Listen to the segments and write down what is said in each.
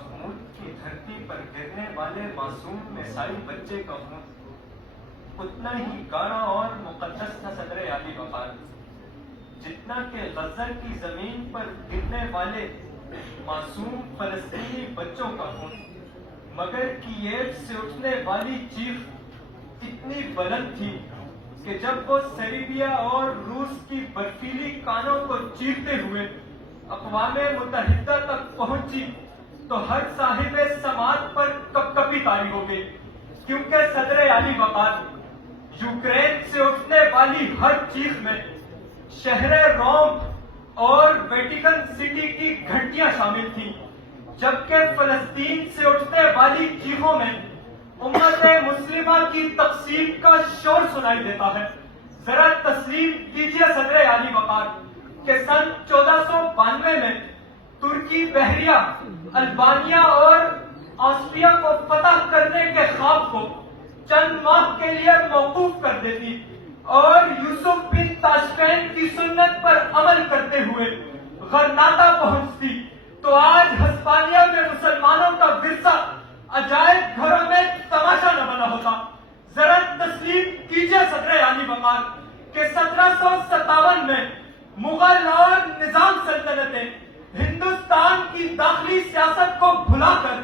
مخمود کی دھرتی پر گرنے والے معصوم میسائی بچے کا خون اتنا ہی گاڑا اور مقدس تھا صدر عالی وقار، جتنا کہ غزہ کی زمین پر گرنے والے معصوم فلسطینی بچوں کا خون۔ مگر کیف سے اٹھنے والی چیخ اتنی بلند تھی کہ جب وہ سربیا اور روس کی برفیلی کانوں کو چیرتے ہوئے اقوام متحدہ تک پہنچی تو ہر صاحب سماعت پر کپ کپی طاری ہو گئی، کیونکہ صدر عالی وقار یوکرین سے اٹھنے والی ہر چیخ میں شہر روم اور ویٹیکن سٹی کی گھنٹیاں شامل تھیں، جبکہ فلسطین سے اٹھنے والی چیخوں میں امت مسلمہ کی تقسیم کا شور سنائی دیتا ہے۔ ذرا تسلیم کیجیے صدر عالی وقار کہ سن 1492 میں ترکی بحریہ البانیہ اور آسٹریا کو فتح کرنے کے خواب کو چند ماہ کے لیے موقوف کر دیتی اور یوسف بن تاشفین کی سنت پر عمل کرتے ہوئے غرناطہ پہنچتی تو آج ہسپانیہ میں مسلمانوں کا ورثہ عجائب گھروں میں تماشا نہ بنا ہوتا۔ ذرا تسلیم کیجیے صدر عالی وقار کہ 1757 میں مغل اور نظام سلطنتیں ہندوستان کی داخلی سیاست کو بھلا کر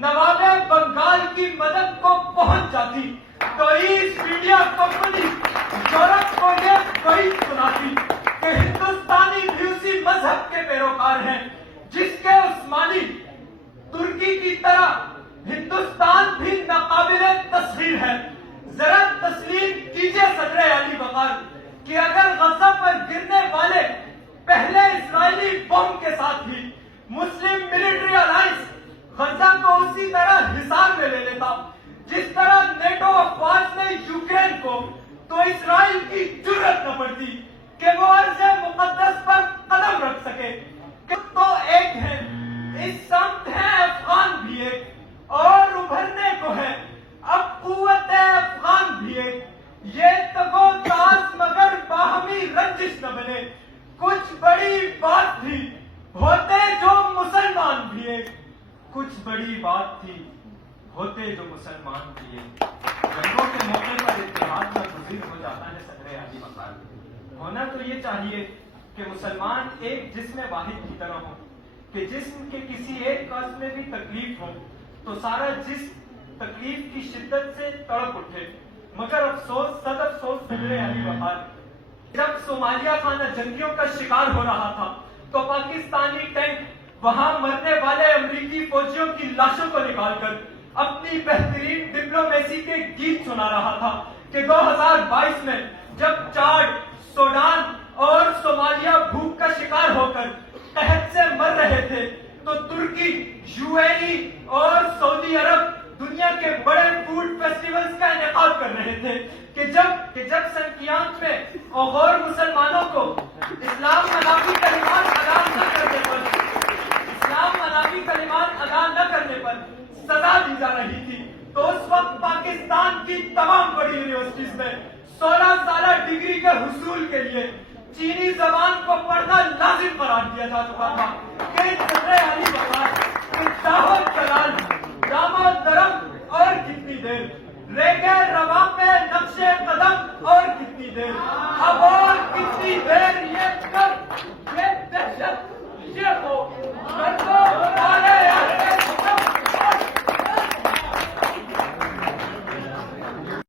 نواب بنگال کی مدد کو پہنچ جاتی تو ایسٹ انڈیا کمپنی یورپ کو یہ وہی سناتی کہ ہندوستانی بھی اسی مذہب کے پیروکار ہیں جس کے عثمانی ترکی کی طرح ہندوستان بھی ناقابل تسخیر ہے۔ ذرا تسلیم کیجیے صدر عالی وقار کہ اگر غزہ پر گرنے والے پہلے اسرائیلی بم کے ساتھ ہی مسلم ملٹری الائنس غزہ کو اسی طرح حصار میں لے لیتا جس طرح نیٹو افواج نے یوکرین کو، تو اسرائیل کی جرأت نہ پڑتی کہ وہ ارض مقدس پر قدم رکھ سکے۔ تو ایک ہے اس سمت ہے افغان بھی ایک اور ابھرنے کو ہے اب قوت افغان بھی ایک، یہ تگو تاز مگر باہمی رنجش نہ بنے، کچھ بڑی بات تھی ہوتے جو مسلمان بھی ایک، کچھ بڑی بات تھی ہوتے جو مسلمان بھی ایک۔ جنگوں کے موقع پر اتحاد کا گزیر ہو جاتا ہے صدر عالی وقار۔ ہونا تو یہ چاہیے کہ مسلمان ایک جسم واحد کی طرح ہو، کہ جسم کے کسی ایک کاز میں بھی تکلیف ہو تو سارا جسم تکلیف کی شدت سے تڑپ اٹھے۔ مگر افسوس، صد افسوس صدر عالی وقار، جب صومالیہ خانہ جنگیوں کا شکار ہو رہا تھا تو پاکستانی ٹینک وہاں مرنے والے امریکی فوجیوں کی لاشوں کو نکال کر اپنی بہترین ڈپلومیسی کے گیت سنا رہا تھا کہ 2022 میں جب چاڈ، سوڈان اور صومالیہ بھوک کا شکار ہو کر قحط سے مر رہے تھے تو ترکی، یو اے ای اور سعودی عرب دنیا کے بڑے فوڈ فیسٹیولز کا انعقاد کر رہے تھے کہ جب سنکیانگ میں اوغور مسلمانوں کو اسلام منافی کلمات ادا نہ کرنے پر سزا دی جا رہی تھی تو اس وقت پاکستان کی تمام بڑی یونیورسٹیز میں 16 سالہ ڈگری کے حصول کے لیے چینی زبان کو پڑھنا لازم قرار دیا جا چکا تھا کہ صدر عالی وقار